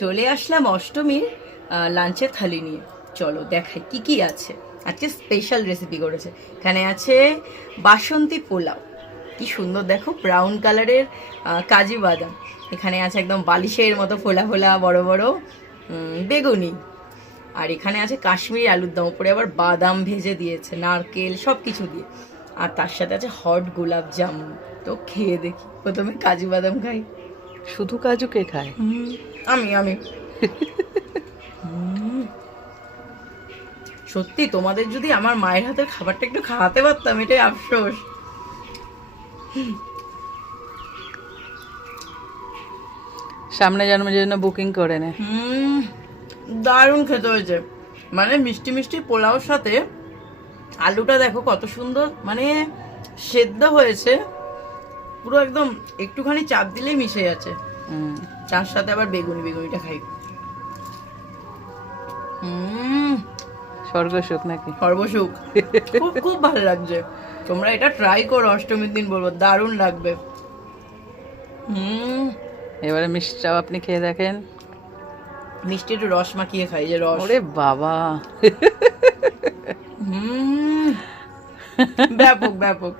চলে আসলাম অষ্টমীর লাঞ্চের থালি নিয়ে। চলো দেখাই কি কি আছে। আজকে স্পেশাল রেসিপি করেছে। এখানে আছে বাসন্তী পোলাও, কি সুন্দর দেখো, ব্রাউন কালারের কাজু বাদাম। এখানে আছে একদম বালিশের মতো ফোলা ফোলা বড় বড় বেগুনি। আর এখানে আছে কাশ্মীরি আলুর দম, উপরে আবার বাদাম ভেজে দিয়েছে, নারকেল সব কিছু দিয়ে। আর তার সাথে আছে হট গোলাপ জামুন। তো খেয়ে দেখি, প্রথমে কাজু বাদাম খাই। শুধু কাজু কে খায়? আমি আমি সত্যি তোমাদের যদি আমার মায়ের হাতের খাবারটা একটু খাওয়াতে পারতাম, এটাই আফসোস। সামনে জন্মের জন্য বুকিং করে নে। দারুণ খেতে হয়েছে। মানে মিষ্টি মিষ্টি পোলাওর সাথে আলুটা দেখো কত সুন্দর, মানে সেদ্ধ হয়েছে পুরো, একদম একটুখানি চাপ দিলেই মিশে যাচ্ছে। তার সাথে আবার বেগুনিটা খাই। স্বর্গসুখ নাকি? সর্বসুখ। খুব খুব ভালো লাগছে। তোমরা এটা ট্রাই করো, অষ্টমীর দিন বলবো দারুণ লাগবে। এবারে মিষ্টিটাও আপনি খেয়ে দেখেন। মিষ্টি একটু রস মাখিয়ে খাই, যে রস। ওরে বাবা, ব্যাপক ব্যাপক।